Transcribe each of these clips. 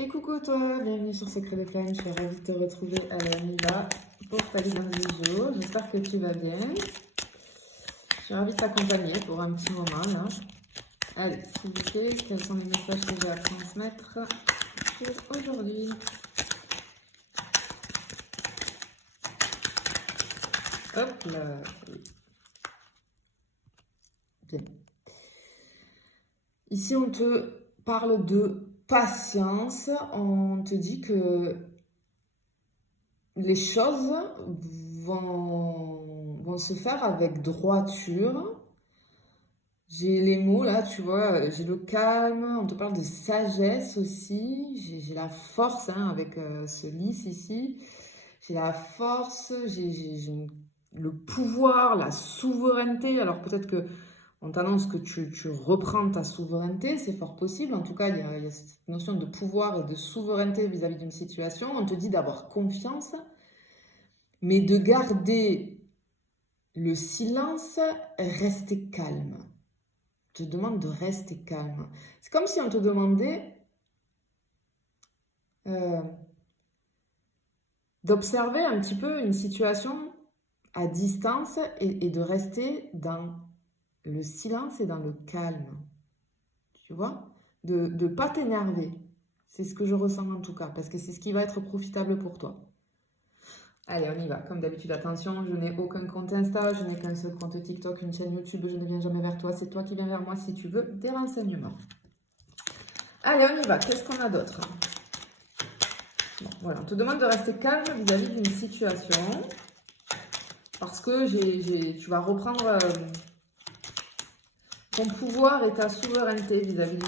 Et coucou toi, bienvenue sur Secret de Flamme, je suis ravie de te retrouver. Allez, on y va pour ta guidance du jour. J'espère que tu vas bien. Je suis ravie de t'accompagner pour un petit moment là. Allez, s'il vous plaît, quels sont les messages que j'ai à transmettre pour aujourd'hui? Hop là. Bien. Ici, on te parle de patience. On te dit que les choses vont se faire avec droiture. J'ai les mots là, tu vois, j'ai le calme, on te parle de sagesse aussi, j'ai la force avec ce lys ici, j'ai la force, j'ai le pouvoir, la souveraineté. Alors peut-être que on t'annonce que tu reprends ta souveraineté, c'est fort possible. En tout cas, il y a cette notion de pouvoir et de souveraineté vis-à-vis d'une situation. On te dit d'avoir confiance, mais de garder le silence, rester calme. On te demande de rester calme. C'est comme si on te demandait d'observer un petit peu une situation à distance et de rester dans le silence et dans le calme. Tu vois? De ne pas t'énerver. C'est ce que je ressens en tout cas, parce que c'est ce qui va être profitable pour toi. Allez, on y va. Comme d'habitude, attention, je n'ai aucun compte Insta, je n'ai qu'un seul compte TikTok, une chaîne YouTube, je ne viens jamais vers toi, c'est toi qui viens vers moi si tu veux des renseignements. Allez, on y va. Qu'est-ce qu'on a d'autre? Bon, voilà, on te demande de rester calme vis-à-vis d'une situation, parce que tu vas reprendre ton pouvoir et ta souveraineté vis-à-vis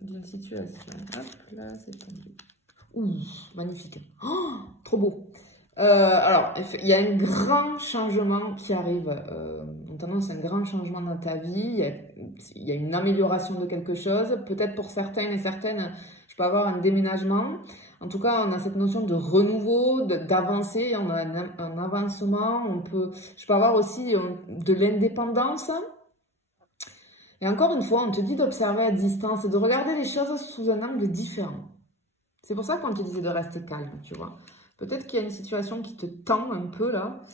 d'une situation. Hop là, c'est tendu. Ouh, magnifique. Oh, trop beau. Alors, il y a un grand changement qui arrive. On t'annonce un grand changement dans ta vie. Il y a une amélioration de quelque chose. Peut-être pour certaines et certaines, je peux avoir un déménagement. En tout cas, on a cette notion de renouveau, d'avancer. On a un avancement. Je peux avoir aussi de l'indépendance. Et encore une fois, on te dit d'observer à distance et de regarder les choses sous un angle différent. C'est pour ça qu'on te disait de rester calme, tu vois. Peut-être qu'il y a une situation qui te tend un peu là.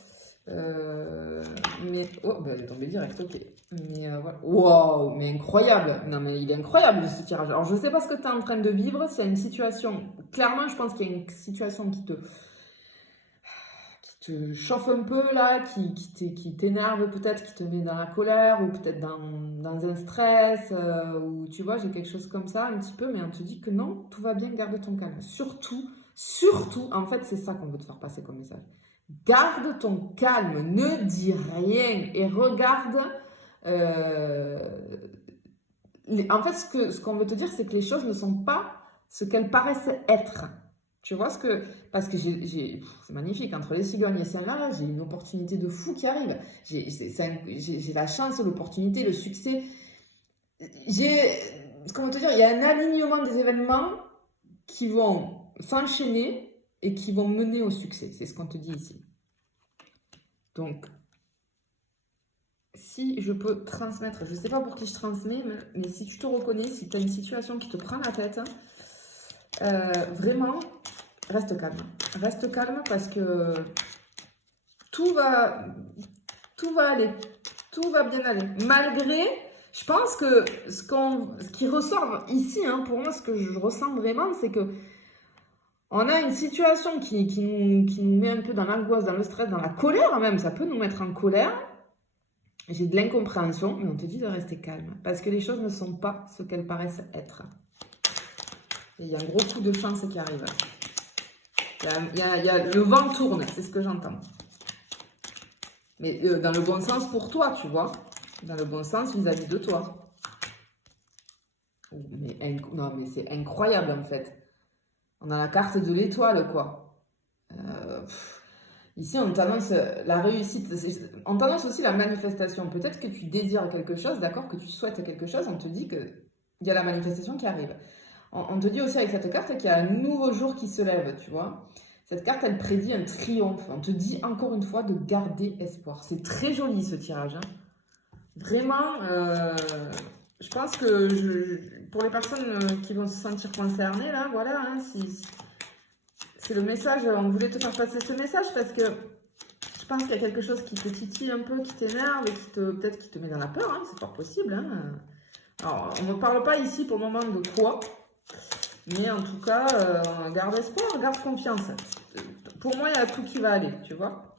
Mais... Oh, bah, elle est tombée direct, ok. Mais voilà. Wow, mais incroyable. Non, mais il est incroyable ce tirage. Alors, je ne sais pas ce que tu es en train de vivre. S'il y a une situation... Clairement, je pense qu'il y a une situation qui te chauffe un peu là, qui t'énerve peut-être, qui te met dans la colère, ou peut-être dans un stress, ou tu vois, j'ai quelque chose comme ça un petit peu, mais on te dit que non, tout va bien, garde ton calme. Surtout, en fait, c'est ça qu'on veut te faire passer comme message. Garde ton calme, ne dis rien et regarde. En fait, ce qu'on veut te dire, c'est que les choses ne sont pas ce qu'elles paraissent être. Tu vois ce que... Parce que c'est magnifique, entre les cigognes et celle-là, j'ai une opportunité de fou qui arrive. J'ai la chance, l'opportunité, le succès. Comment te dire, il y a un alignement des événements qui vont s'enchaîner et qui vont mener au succès. C'est ce qu'on te dit ici. Donc, si je peux transmettre, je ne sais pas pour qui je transmets, mais si tu te reconnais, si tu as une situation qui te prend la tête, vraiment... Reste calme. Reste calme parce que tout va aller. Tout va bien aller. Malgré, je pense que ce qui ressort ici, pour moi, ce que je ressens vraiment, c'est que on a une situation qui nous met un peu dans l'angoisse, dans le stress, dans la colère même. Ça peut nous mettre en colère. J'ai de l'incompréhension, mais on te dit de rester calme. Parce que les choses ne sont pas ce qu'elles paraissent être. Et il y a un gros coup de chance qui arrive. Le vent tourne, c'est ce que j'entends. Mais dans le bon sens pour toi, tu vois. Dans le bon sens vis-à-vis de toi. Non, mais c'est incroyable en fait. On a la carte de l'étoile, quoi. Ici, on t'annonce la réussite. On t'annonce aussi la manifestation. Peut-être que tu désires quelque chose, d'accord, que tu souhaites quelque chose. On te dit qu'il y a la manifestation qui arrive. On te dit aussi avec cette carte qu'il y a un nouveau jour qui se lève, tu vois. Cette carte, elle prédit un triomphe. On te dit encore une fois de garder espoir. C'est très joli ce tirage. Vraiment, je pense que pour les personnes qui vont se sentir concernées, là, voilà, hein, c'est le message, on voulait te faire passer ce message parce que je pense qu'il y a quelque chose qui te titille un peu, qui t'énerve et peut-être qui te met dans la peur, hein, c'est pas possible. Hein. Alors, on ne parle pas ici pour le moment de quoi, mais en tout cas, garde espoir, garde confiance. Pour moi, il y a tout qui va aller, tu vois.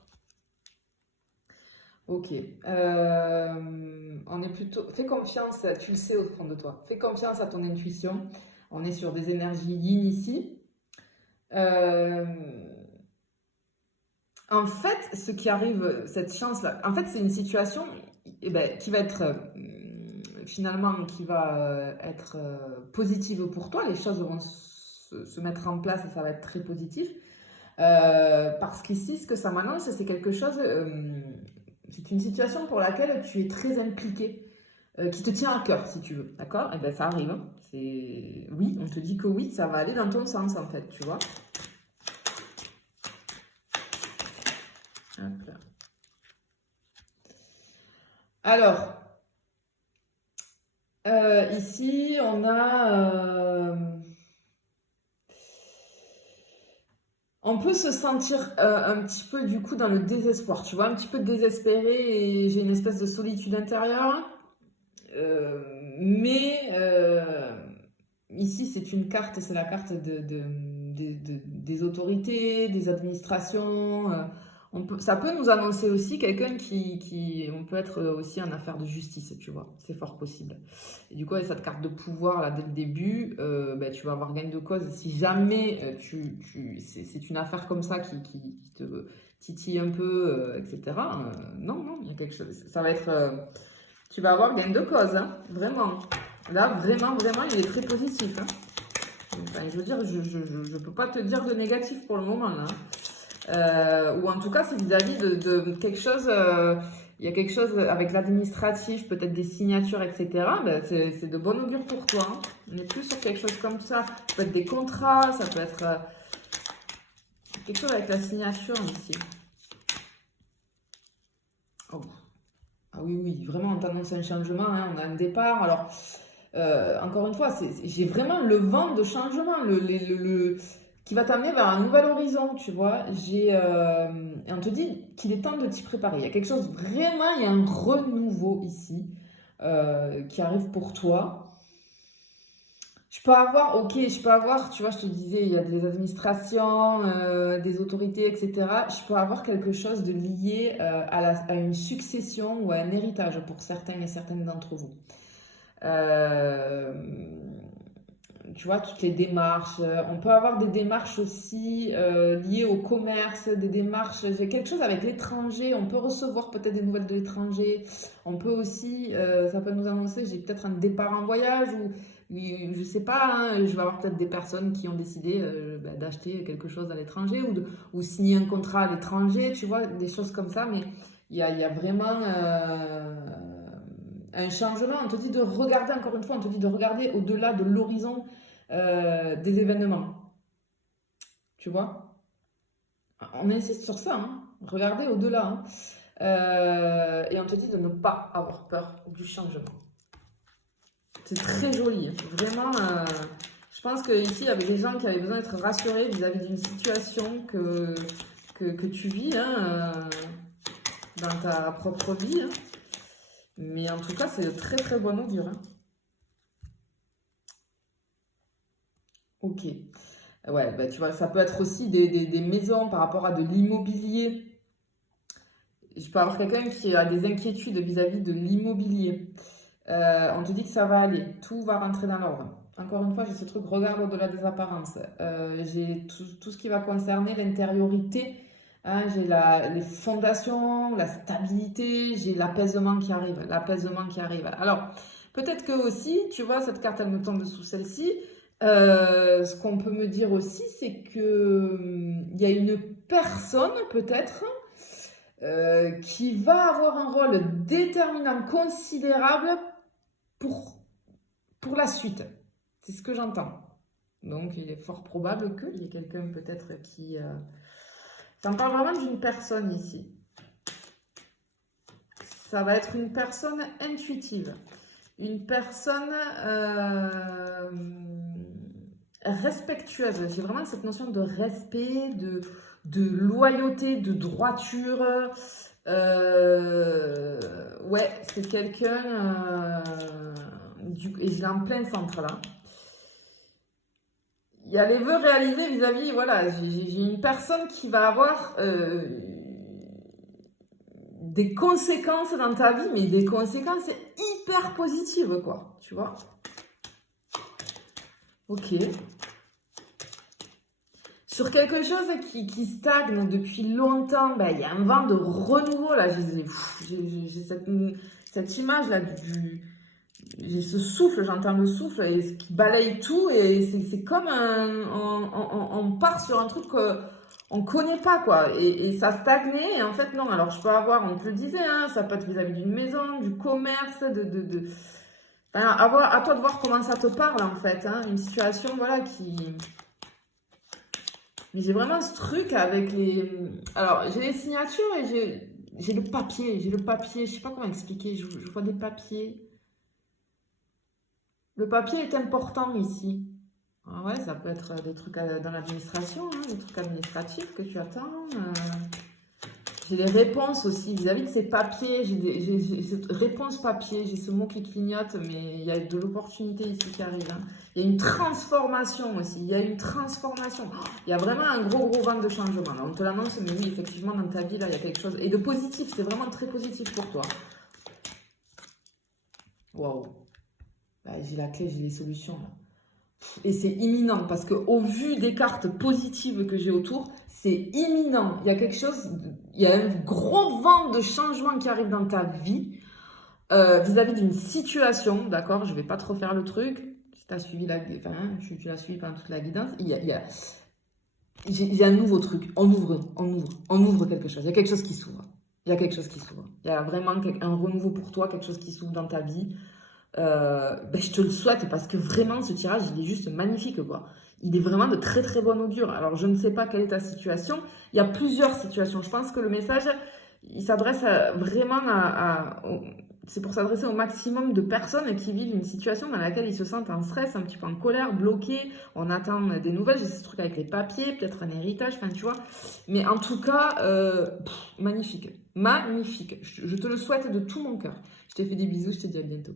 Ok. On est plutôt. Fais confiance, tu le sais au fond de toi. Fais confiance à ton intuition. On est sur des énergies yin ici. Euh, En fait, ce qui arrive, cette chance-là, en fait, c'est une situation eh ben, qui va être finalement qui va être positive pour toi. Les choses vont se mettre en place et ça va être très positif. Parce qu'ici, ce que ça m'annonce, c'est quelque chose, c'est une situation pour laquelle tu es très impliqué, qui te tient à cœur, si tu veux. D'accord? Et ben ça arrive. Hein. Oui, on te dit que oui, ça va aller dans ton sens, en fait, tu vois. Hop là. Alors, ici, on peut se sentir un petit peu du coup dans le désespoir, tu vois, un petit peu désespéré et j'ai une espèce de solitude intérieure. Euh, mais ici, c'est une carte, c'est la carte des autorités, des administrations. Ça peut nous annoncer aussi quelqu'un on peut être aussi en affaire de justice, tu vois, c'est fort possible. Et du coup, avec cette carte de pouvoir là dès le début, ben, tu vas avoir gain de cause. Si jamais c'est une affaire comme ça qui te titille un peu, etc. Non, non, il y a quelque chose. Ça va être tu vas avoir gain de cause, hein, vraiment. Là, vraiment, vraiment, il est très positif. Hein. Enfin, je veux dire, je peux pas te dire de négatif pour le moment, là. Ou en tout cas, c'est vis-à-vis de quelque chose. Il y a quelque chose avec l'administratif, peut-être des signatures, etc. Ben, c'est de bon augure pour toi. Hein. On n'est plus sur quelque chose comme ça. Ça peut être des contrats, ça peut être quelque chose avec la signature ici. Oh. Ah oui, oui, vraiment, on t'annonce un changement, hein, on a un départ. Alors, encore une fois, j'ai vraiment le vent de changement qui va t'amener vers un nouvel horizon, tu vois. Et on te dit qu'il est temps de t'y préparer. Il y a quelque chose, vraiment, il y a un renouveau ici qui arrive pour toi. Je peux avoir, tu vois, je te disais, il y a des administrations, des autorités, etc. Je peux avoir quelque chose de lié à une succession ou à un héritage pour certains et certaines d'entre vous. Euh, Tu vois, toutes les démarches. On peut avoir des démarches aussi liées au commerce, des démarches. J'ai quelque chose avec l'étranger. On peut recevoir peut-être des nouvelles de l'étranger. On peut aussi, ça peut nous annoncer, j'ai peut-être un départ en voyage ou je sais pas, hein, je vais avoir peut-être des personnes qui ont décidé d'acheter quelque chose à l'étranger ou signer un contrat à l'étranger, tu vois, des choses comme ça. Mais il y a vraiment un changement. On te dit de regarder, encore une fois, on te dit de regarder au-delà de l'horizon des événements. Tu vois? On insiste sur ça, hein. Regardez au-delà. Hein. Et on te dit de ne pas avoir peur du changement. C'est très joli. Hein. Vraiment, je pense qu'ici, il y avait des gens qui avaient besoin d'être rassurés vis-à-vis d'une situation que tu vis hein, dans ta propre vie. Hein. Mais en tout cas, c'est de très très bon augure. Hein. Ok. Ouais, bah, tu vois, ça peut être aussi des maisons par rapport à de l'immobilier. Je peux avoir quelqu'un qui a des inquiétudes vis-à-vis de l'immobilier. On te dit que ça va aller, tout va rentrer dans l'ordre. Encore une fois, j'ai ce truc, regarde au-delà des apparences. J'ai tout ce qui va concerner l'intériorité. Hein, j'ai les fondations, la stabilité, j'ai l'apaisement qui arrive. L'apaisement qui arrive. Alors, peut-être que aussi, tu vois, cette carte, elle me tombe sous celle-ci. Ce qu'on peut me dire aussi, c'est que il y a une personne, peut-être, qui va avoir un rôle déterminant, considérable pour, pour la suite. C'est ce que j'entends. Donc, il est fort probable qu'il y ait quelqu'un peut-être qui... Ça me parle vraiment d'une personne ici. Ça va être une personne intuitive. Une personne respectueuse. J'ai vraiment cette notion de respect, de loyauté, de droiture. Ouais, c'est quelqu'un... et je l'ai en plein centre là. Il y a les vœux réalisés vis-à-vis, voilà, j'ai une personne qui va avoir des conséquences dans ta vie, mais des conséquences hyper positives, quoi, tu vois. Ok. Sur quelque chose qui stagne depuis longtemps, ben, il y a un vent de renouveau, là, j'ai cette image, là, j'ai ce souffle, j'entends le souffle et qui balaye tout et c'est comme on part sur un truc qu'on connaît pas quoi et ça stagnait et en fait non, alors je peux avoir, on te le disait, hein, ça peut être vis-à-vis d'une maison, du commerce, enfin, à toi de voir comment ça te parle en fait, hein, une situation voilà mais j'ai vraiment ce truc avec alors j'ai les signatures et j'ai le papier, je sais pas comment expliquer, je vois des papiers. Le papier est important ici. Ah ouais, ça peut être des trucs dans l'administration, hein, des trucs administratifs que tu attends. J'ai les réponses aussi vis-à-vis de ces papiers. J'ai cette réponse papier, j'ai ce mot qui clignote, mais il y a de l'opportunité ici qui arrive, hein. Il y a une transformation aussi. Il y a une transformation. Il y a vraiment un gros vent de changement. Là, on te l'annonce, mais oui, effectivement, dans ta vie, là, il y a quelque chose. Et de positif, c'est vraiment très positif pour toi. Waouh. Bah, j'ai la clé, j'ai les solutions là. Et c'est imminent parce que au vu des cartes positives que j'ai autour, c'est imminent. Il y a quelque chose, il y a un gros vent de changement qui arrive dans ta vie vis-à-vis d'une situation, d'accord? Je vais pas trop faire le truc. Si tu as suivi tu l'as suivi pendant toute la guidance, j'ai un nouveau truc. On ouvre quelque chose. Il y a quelque chose qui s'ouvre. Il y a quelque chose qui s'ouvre. Il y a vraiment un renouveau pour toi, quelque chose qui s'ouvre dans ta vie. Ben, je te le souhaite parce que vraiment ce tirage il est juste magnifique quoi. Il est vraiment de très très bon augure. Alors je ne sais pas quelle est ta situation. Il y a plusieurs situations. Je pense que le message il s'adresse vraiment c'est pour s'adresser au maximum de personnes qui vivent une situation dans laquelle ils se sentent en stress, un petit peu en colère, bloqués. On attend des nouvelles. J'ai ce truc avec les papiers, peut-être un héritage, enfin tu vois. Mais en tout cas, magnifique, magnifique. Je te le souhaite de tout mon cœur. Je te fais des bisous. Je te dis à bientôt.